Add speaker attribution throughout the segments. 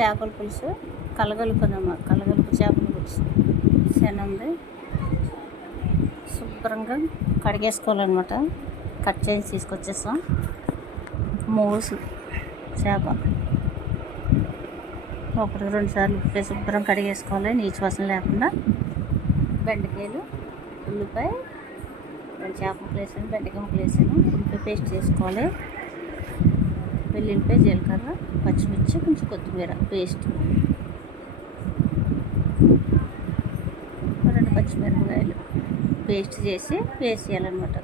Speaker 1: చేపల పులుసు కలగలుపుదమ్మా కలగలుపు చేపల పులుసు. శనంది శుభ్రంగా కడిగేసుకోవాలన్నమాట. కట్ చేసి తీసుకొచ్చేస్తాం. మోసు చేప. ఒకటి రెండు సార్లు ఉప్పు శుభ్రం కడిగేసుకోవాలి. నీచు వాసన లేకుండా. బెండకాయలు ఉల్లిపాయ చేప ముక్కలు వేసాను బెండకాయ ముక్కలు వేసాను. ఉల్లిపాయ పేస్ట్ చేసుకోవాలి. వెల్లుల్లిపాయ జీలకర్ర పచ్చిమిర్చి కొంచెం కొత్తిమీర పేస్ట్. రెండు పచ్చిమిరపకాయలు పేస్ట్ చేసి వేసేయాలన్నమాట.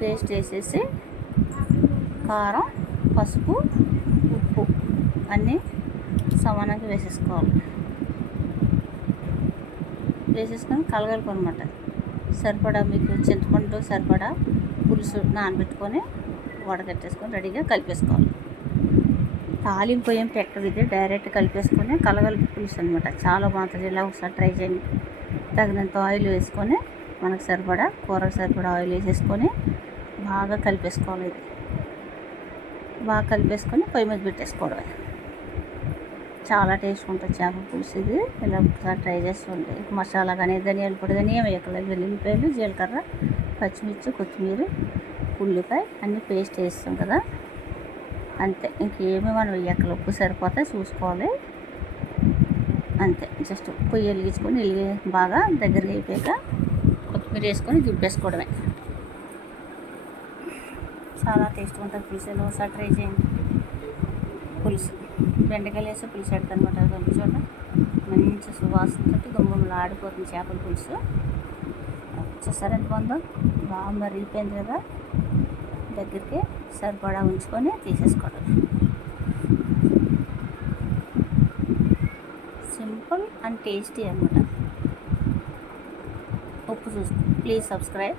Speaker 1: పేస్ట్ వేసేసి కారం పసుపు ఉప్పు అన్నీ సమానంగా వేసేసుకోవాలి. వేసేసుకొని కలగలుపనమాట సరిపడా మీకు చింతపండు సరిపడా పులుసు నానబెట్టుకొని వడగట్టేసుకొని రెడీగా కలిపేసుకోవాలి. తాలింపు ఏం పెట్టదు ఇది డైరెక్ట్ కలిపేసుకొని కలగలుపు పులుసు అనమాట చాలా బాగుంటుంది. ఇలా ఒకసారి ట్రై చేయండి. తగినంత ఆయిల్ వేసుకొని మనకు సరిపడా కూరకు సరిపడా ఆయిల్ వేసేసుకొని బాగా కలిపేసుకోవాలి ఇది. బాగా కలిపేసుకొని పొయ్యి మీద పెట్టేసుకోవడమే. చాలా టేస్ట్ ఉంటుంది చేప పులుసు ఇది. ఇలా ఒకసారి ట్రై చేస్తుంటే మసాలా కానీ ధనియాల పొడి కానీ ఏమి వేయకలేదు వెల్లుల్లిపాయలు జీలకర్ర పచ్చిమిర్చి కొత్తిమీర ఉల్లిపాయ అన్నీ పేస్ట్ వేస్తాం కదా. అంతే ఇంకేమి మనం వేయక్కల ఉప్పు సరిపోతే చూసుకోవాలి. అంతే జస్ట్ పొయ్యి వెలిగించుకొని వెలిగి బాగా దగ్గరికి అయిపోయాక కొత్తిమీర వేసుకొని దింపేసుకోవడమే. చాలా టేస్ట్ ఉంటుంది పులుసు ఒకసారి ట్రై చేయండి. పులుసు. బెండకాయలు వేసి పులుసు పెడతాను అనమాట. చూడ మంచి సువాసనతో గుమ్మలు ఆడిపోతుంది చేపల పులుసు. చూసారు ఎంత బాగుందో. బాగా మరిగిపోయింది కదా. దగ్గరికి సరిపడా ఉంచుకొని తీసేసుకోవడం. సింపుల్ అండ్ టేస్టీ అనమాట ఉప్పు చూసుకో. Please subscribe.